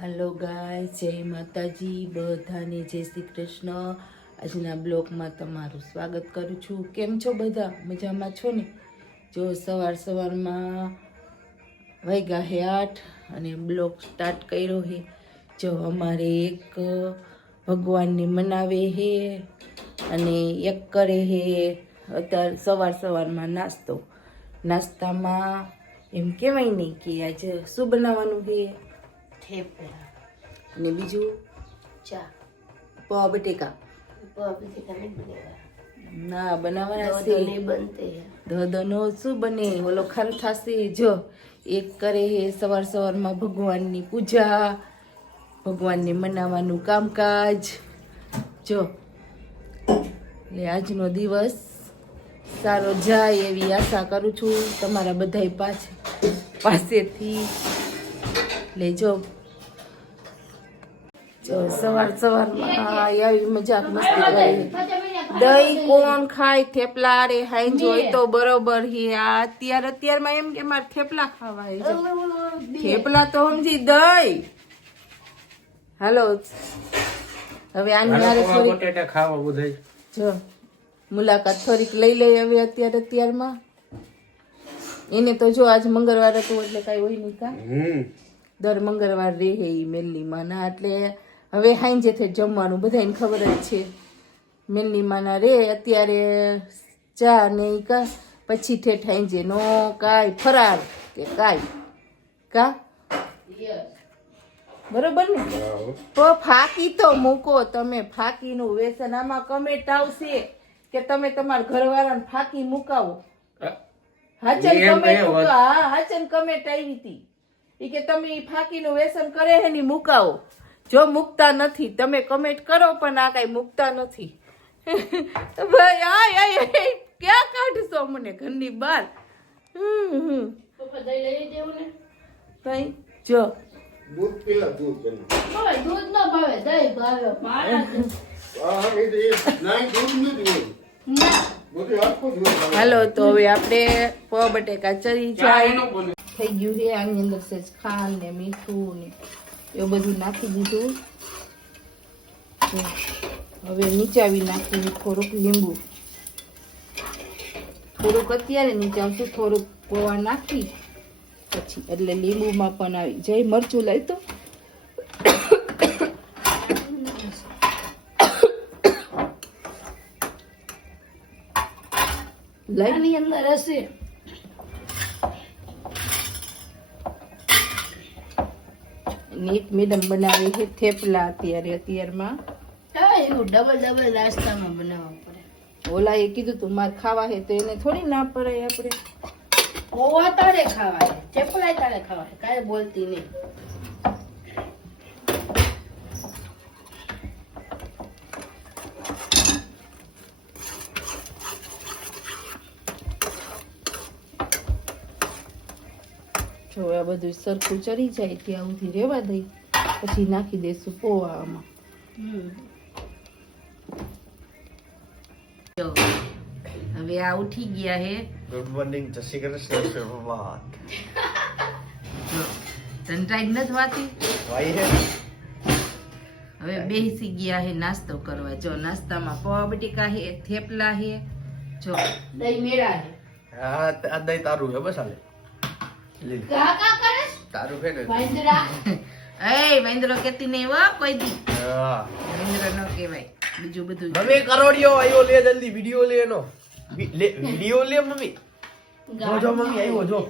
Hello ગાય, જય માતાજી, બધાને જય શ્રી કૃષ્ણ. આજના બ્લોગમાં તમારું સ્વાગત કરું છું. કેમ છો બધા? મજામાં છો ને? જો સવારમાં વાગ્યા હે 8 અને બ્લોગ સ્ટાર્ટ કર્યો હે. જો અમારે એક ભગવાનને મનાવે હે અને એક કરે હે અત્યારે સવારમાં નાસ્તામાં એમ કહેવાય નહીં કે આજે શું બનાવવાનું છે. થેપલા અને બીજું ચા પૌવા બટેકા ના બનાવવાના છે. દોનો શું બને ઓલો ખારું થશે. જો એક કરે હે સવારમાં ભગવાનની પૂજા, ભગવાનને મનાવવાનું કામકાજ. જો એટલે આજનો દિવસ સારો જાય એવી આશા કરું છું તમારા બધા પાસેથી. લેજો સવારમાં આવી મજાક મસ્તી કરી. દહીં કોણ ખાય? થેપલા રે હાઈ જોઈ તો બરોબર હી. આ અત્યારમાં એમ કે મારે થેપલા ખાવા હે. થેપલા તો સમજી દહીં. હાલો હવે આની થોડી ખાવા બધે જો મુલાકાત થોડીક લઈ લઈ. હવે અત્યારમાં એને તો જો આજ મંગળવાર હતું એટલે કઈ હોય નહીં કા. દર મંગળવાર રે હે ઈ મેલની માના. એટલે હવે હાઈ જે જમવાનું બધાને ખબર જ છે. મેલની માના રે અત્યારે ચા ને કા પછી ઠેઠ હાઈ નો કાંઈ ફરાર કે કાંઈ કા બરોબર ને. તો ફાકી તો મૂકો તમે. ફાકીનું વ્યસન આમાં કમેન્ટ આવશે કે તમે તમારા ઘરવાળાને ફાકી મુકાવો. હાચન કમેન્ટ આવી હતી ઈ કે તમે ફાકીનું વ્યસન કરે હે ની મુકાવો. જો મુકતા નથી તમે કમેન્ટ કરો પણ આ કઈ મુકતા નથી. ભાઈ ક્યાં કાઢશો મને ઘરની બહાર? ભાઈ જો દૂધ પીલા દૂધ દૂધ ન ભાવે દહીં ભાવે હાલો તો હવે આપણે પૌવા બટેકા ચરી જાય થઈ ગયું છે. આની અંદર સેજ ખાંડ ને મીઠું ને એવું બધું નાખી દીધું. હવે નીચાવી નાખીને થોડુંક લીંબુ, થોડુંક અત્યારે નીચાવશું, થોડુંક પૌવા નાખી પછી એટલે લીંબુમાં પણ આવી જાય. મરચું લઈ તો આની અંદર હશે. એક મેડમ બનાવે છે થેપલા અત્યારમાં. એવું ડબલ નાસ્તામાં બનાવવા પડે. ઓલા એ કીધું તું મારે ખાવા હે તો એને થોડી ના પડાય. આપણે પૌવા તારે ખાવા છે, થેપલા તારે ખાવા છે, કાંઈ બોલતી નહીં. જો આ બધું સરખું ચડી જાય ત્યાં સુધી રેવા દઈ, પછી નાખી દેશું પૌવા આમાં. જો હવે આ ઉઠી ગયા હે. ગુડ મોર્નિંગ, જય શ્રી કૃષ્ણ. સનરાઈઝ નથી વાતી. વાઈ હે હવે બેસી ગયા હે નાસ્તો કરવા. જો નાસ્તામાં પૌવા બટેકા હે, થેપલા હે, જો દહીં મેળા છે. હા આ દહીં તારું હે બસ હાલે કાકા કરે તારું હે ને વાંદરા. એ વાંદરો કેતી નહીં હો કોઈ દી. હા વાંદરો ન કહેવાય. બીજું બધું મમ્મી કરોડિયો આવ્યો, લે જલ્દી વિડિયો લે એનો. વિડિયો લે મમ્મી. જો મમ્મી આવ્યો જો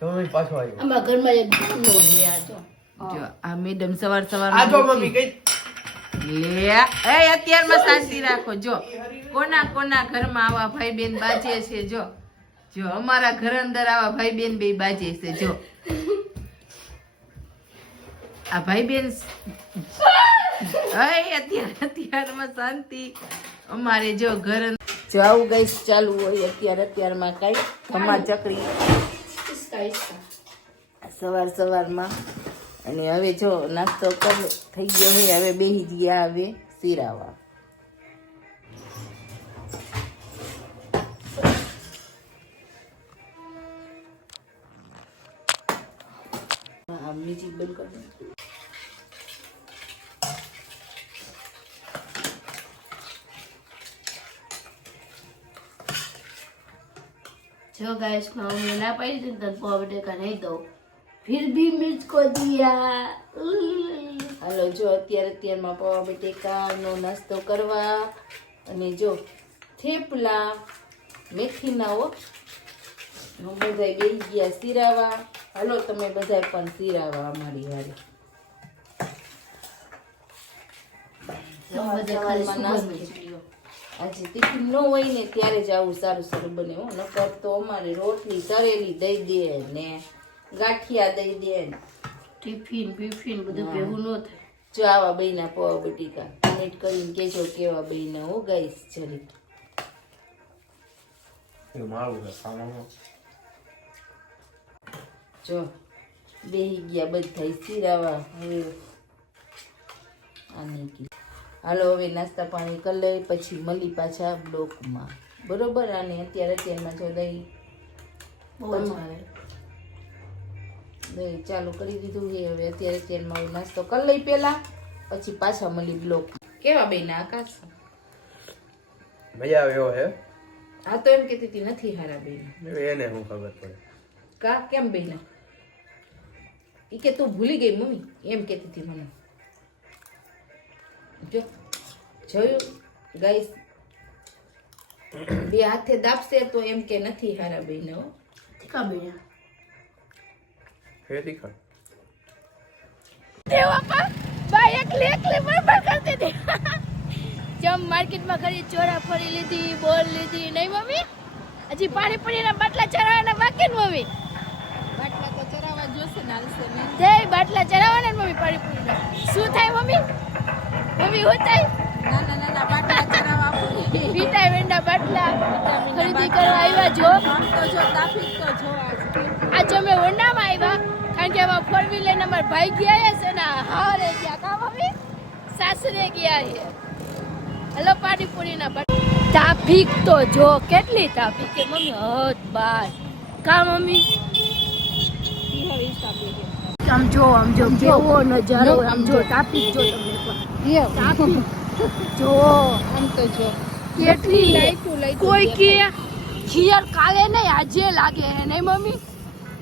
મમ્મી પાછો આવ્યો. અમારા ઘરમાં એક ગામનો છે. આ જો આ મેડમ સવાર આ જો મમ્મી કઈ લે. એ અત્યારમાં શાંતિ રાખો. જો કોના ઘરમાં આવા ભાઈ બેન બાજે છે. જો અમારા ઘર અંદર આવા ભાઈ બેન બે બાજે છે. જો આ ભાઈ બેન અત્યારમાં શાંતિ. અમારે જો ઘર જો આવું ગઈ ચાલુ હોય અત્યારમાં કઈ ધમા ચકરી સવારમાં. અને હવે જો નાસ્તો થઈ ગયો હે. હવે બેહી ગયા હવે સિરાવા. મ્યુઝિક બંધ કરી. जो गाइस मम्मी ना पाई थी तो पोहा बटेका नहीं दो फिर भी मुझको दिया હાલો જો અત્યારમાં પૌવા બટેકાનો નાસ્તો કરવા અને જો થેપલા મેથીના હો હું બધાય બેસી ગયા સિરાવા. હાલો તમે બધાય પણ સિરાવા અમારી હારે. આજે ટિફિન ન હોય ને ત્યારે જ આવું સારું સારું બને હો, નકર તો અમારે રોટલી તળેલી દઈ દે ને ગાંઠિયા દઈ દે ને ટિફિન બિફિન બધું ભેગું ન થાય. જો આવા બૈના પૌવા બટેકા કમેન્ટ કરીને કેજો કેવા બૈના હો ગાઈસ. જરી જો બેહી ગયા બધા સિરાવા. હવે આને કી હાલો હવે નાસ્તા પાણી કરી લઈ પછી મળી પાછા બ્લોકમાં બરોબર. અને અત્યારમાં જો દહીં ચાલુ કરી દીધું છે. હવે અત્યારમાં હવે નાસ્તો કરી લઈ પેલા પછી પાછા મળી બ્લોક. કેવા બેના આકાશ મજા આવે એવો હે. હા તો એમ કહેતી હતી નથી હારા બેના. એને હું ખબર પડે કા કેમ બેના? ઈ કે તું ભૂલી ગઈ મમ્મી એમ કહેતી હતી મને. જો જોયું ગાઈસ, બે હાથે દાબશે તો એમ કે નથી હારા બેના હો. તીખા બેના હે દીખા देवा पर भाई एकले बराबर करते थे जब मार्केट में खरी चोरा फरी लीधी बोल लीधी नहीं मम्मी हजी पानी पड़ी ना बाटला चरावाना बाकी ने मम्मी બાટલા તો ચરાવા જોશે ને હાલશે ને. दे बाटला चरावाना ने मम्मी पानी पड़ी ना શું થાય મમ્મી મમ્મી હું થાય નાના બાટલા ચરાવા આપું. વિટામિનના બાટલા ખરીદી કરવા આવ્યા જો. આમ તો જો ટ્રાફિક તો જો આજે અમે વંડામાં આવ્યા કારણ કે આમાં 4 વ્હીલર નંબર ભાઈ ગયા છે ને હારે ગયા કા મમ્મી સાસરે ગયા છે. હલો પાણીપુરીના ટ્રાફિક તો જો કેટલી ટ્રાફિક કે મમ્મી હદ બાર કા મમ્મી આમ જો કેવો નજારો આમ જો ટ્રાફિક જો તમને ટ્રાફિક જો આમ તો જો કેટલી લાઈટો કોઈ કે ખીયર કાલે નહીં આજે લાગે હે નહીં મમ્મી.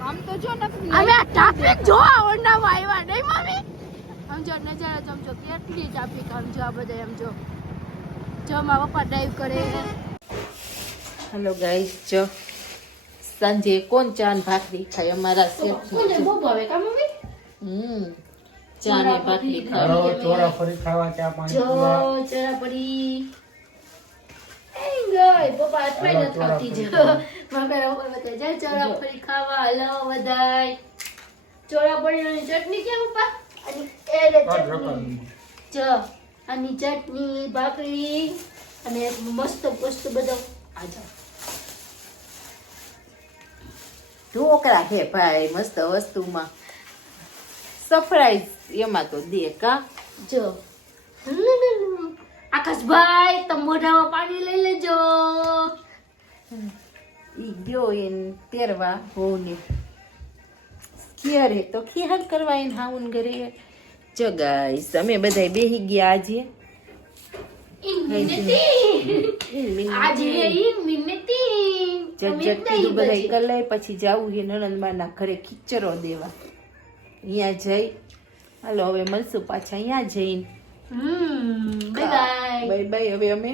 આમ તો જો ને અમે આ ટ્રાફિક જો ઓરડામાં આવ્યા નહીં મમ્મી. આમ જો નજારા સમજો કેટલી ટ્રાફિક આમ જો આ બધા આમ જો મારા પપ્પા ડ્રાઈવ કરે. હેલો ગાઈસ, જો સાંજે કોણ ચા ને ભાખરી ખાય અમારા શેઠ. કોને બહુ ભાવે કા મમ્મી? ચા ને ભાખરી ખાય. ચોરા ફરી ખાવા ચા પાણી જો ચરા પડી એ ગઈ પપ્પા અટવાઈ ન થાતી જો મારા ઉપર બતા જાય ચોરા ફરી ખાવા. હલો બધાય ચોરા પડીની ચટણી કેમ પપ્પા? અને એ રે ચટણી જો આની ચટણી ભાખરી અને મસ્ત મસ્ત બધો આ જાઓ ઢોકળા હે ભાઈ મસ્ત વસ્તુમાં સરપ્રાઈઝ એમાં તો દે કા. જો આકાશભાઈ તમે મોઢામાં પાણી લઈ લેજો. ઈ ગયો એને પહેરવા હોને ખીયરે તો ખીહર કરવા એને હાઉન ઘરે. જો ગાઈસ અમે બધા બેહી ગયા આજે. આજે જટ કીધું બધા કરી લે પછી જાવું છે નણંદબાના ઘરે ખીચરો દેવા. અહીંયા જઈ હાલો હવે મળશું પાછા અહીંયા જઈને. Bye bye. હવે અમે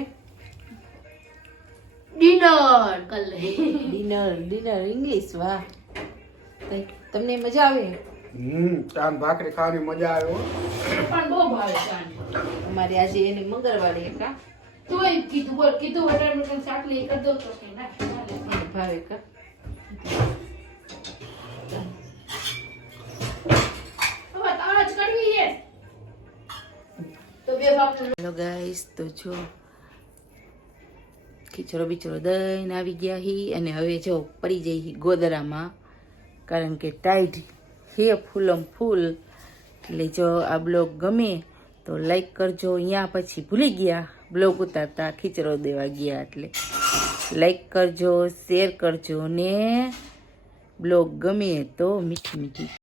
ડિનર કર લે. Dinner English. વાહ, તમને મજા આવે? ચા ભાખરી ખાવાની મજા આવે હો. પણ બહુ ભાવે ચાન. અમારે આજે એની મંગળવારે કા તોય કીધું બોલ કીધું વટાણ નું શાક લઈ કર દો તો કે ના એને ભાવે કા. હવે તારા જ કરવી છે તો બે બાપ. હેલો ગાઈસ, તો જો ખીચડો બીચડો દઈને આવી ગયા હી અને હવે જો પડી જઈ હી ગોદરામાં કારણ કે ટાઈટ હે ફૂલમ ફૂલ. એટલે જો આ બ્લોગ ગમે તો લાઈક કરજો. અહીંયા પછી ભૂલી ગયા બ્લોગ ઉતારતા ખીચડો દેવા ગયા એટલે લાઈક કરજો, શેર કરજો ને બ્લોગ ગમે તો મીઠી મીઠી